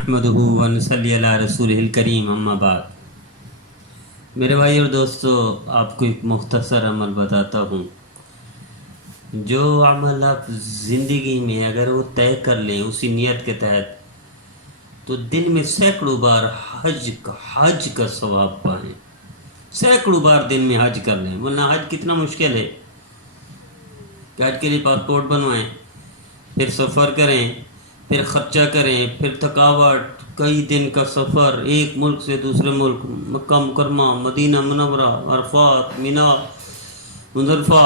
نحمدہ ونصلی علی رسولہ الکریم اما بعد۔ میرے بھائی اور دوستو، آپ کو ایک مختصر عمل بتاتا ہوں۔ جو عمل آپ زندگی میں اگر وہ طے کر لیں اسی نیت کے تحت، تو دن میں سینکڑوں بار حج کا ثواب پائیں۔ سینکڑوں بار دن میں حج کر لیں، ورنہ حج کتنا مشکل ہے کہ حج کے لیے پاسپورٹ بنوائیں، پھر سفر کریں، پھر خرچہ کریں، پھر تھکاوٹ، کئی دن کا سفر ایک ملک سے دوسرے ملک، مکہ مکرمہ، مدینہ منورہ، عرفات، مینا، مزدلفہ۔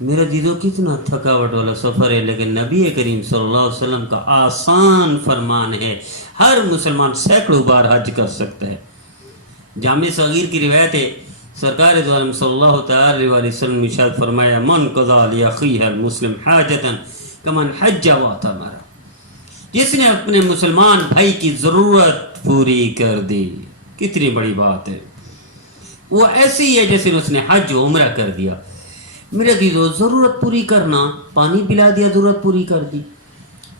میرا دیدو کتنا تھکاوٹ والا سفر ہے، لیکن نبی کریم صلی اللہ علیہ وسلم کا آسان فرمان ہے، ہر مسلمان سینکڑوں بار حج کر سکتا ہے۔ جامع صغیر کی روایت ہے، سرکار دو عالم صلی اللہ تعالی علیہ وسلم نے ارشاد فرمایا، من قضا لاخیہ المسلم حاجتا کمن حج واعتمر۔ جس نے اپنے مسلمان بھائی کی ضرورت پوری کر دی، کتنی بڑی بات ہے، وہ ایسی ہی ہے جیسے اس نے حج و عمرہ کر دیا۔ میرا دیدو، ضرورت پوری کرنا، پانی پلا دیا ضرورت پوری کر دی،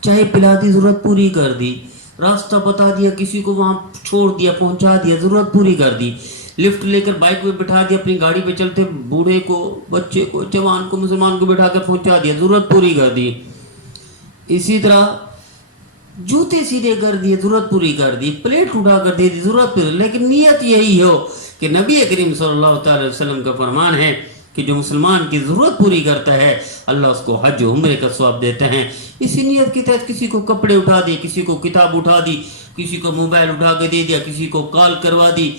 چائے پلا دی ضرورت پوری کر دی، راستہ بتا دیا، کسی کو وہاں چھوڑ دیا، پہنچا دیا، ضرورت پوری کر دی، لفٹ لے کر بائک پہ بٹھا دیا، اپنی گاڑی پہ چلتے بوڑھے کو، بچے کو، جوان کو، مسلمان کو بٹھا کر پہنچا دیا، ضرورت پوری کر دی۔ اسی طرح جوتے سیدھے کر دیے، ضرورت پوری کر دی، پلیٹ اٹھا کر دے دی، ضرورت پوری۔ لیکن نیت یہی ہو کہ نبی کریم صلی اللہ تعالی وسلم کا فرمان ہے کہ جو مسلمان کی ضرورت پوری کرتا ہے اللہ اس کو حج و عمرے کا ثواب دیتے ہیں۔ اسی نیت کے تحت کسی کو کپڑے اٹھا دی، کسی کو کتاب اٹھا دی، کسی کو موبائل اٹھا کے دے دیا، کسی کو کال کروا دی۔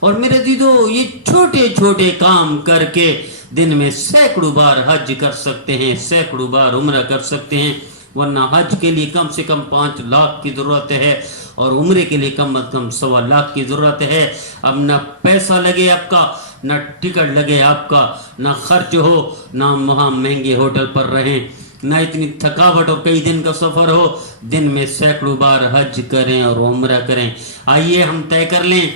اور میرے دیدو، یہ چھوٹے چھوٹے کام کر کے دن میں سینکڑوں بار حج کر سکتے ہیں، سینکڑوں بار عمرہ کر سکتے ہیں۔ ورنہ حج کے لیے کم سے کم 5 لاکھ کی ضرورت ہے، اور عمرے کے لیے کم از کم 1.25 لاکھ کی ضرورت ہے۔ اب نہ پیسہ لگے آپ کا، نہ ٹکٹ لگے آپ کا، نہ خرچ ہو، نہ وہاں مہنگے ہوٹل پر رہیں، نہ اتنی تھکاوٹ اور کئی دن کا سفر ہو۔ دن میں سینکڑوں بار حج کریں اور عمرہ کریں۔ آئیے ہم طے کر لیں،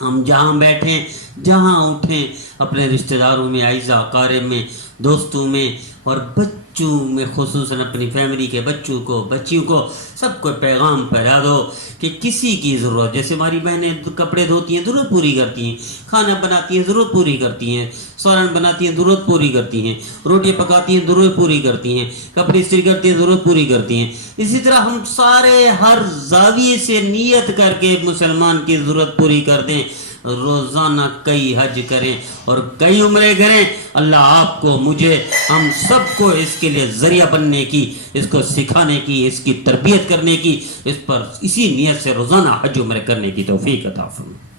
ہم جہاں بیٹھیں، جہاں اٹھیں، اپنے رشتہ داروں میں، اعزا اقارب میں، دوستوں میں، اور بچوں میں، خصوصاً اپنی فیملی کے بچوں کو، بچیوں کو، سب کو پیغام پہنچا دو کہ کسی کی ضرورت، جیسے ہماری بہنیں کپڑے دھوتی ہیں ضرورت پوری کرتی ہیں، کھانا بناتی ہیں ضرورت پوری کرتی ہیں، سالن بناتی ہیں ضرورت پوری کرتی ہیں، روٹی پکاتی ہیں ضرورت پوری کرتی ہیں، کپڑے استری کرتی ہیں ضرورت پوری کرتی ہیں۔ اسی طرح ہم سارے ہر زاویے سے نیت کر کے مسلمان کی ضرورت پوری کر دیں، روزانہ کئی حج کریں اور کئی عمرے کریں۔ اللہ آپ کو، مجھے، ہم سب کو اس کے لیے ذریعہ بننے کی، اس کو سکھانے کی، اس کی تربیت کرنے کی، اس پر اسی نیت سے روزانہ حج عمرے کرنے کی توفیق عطا فرمائے۔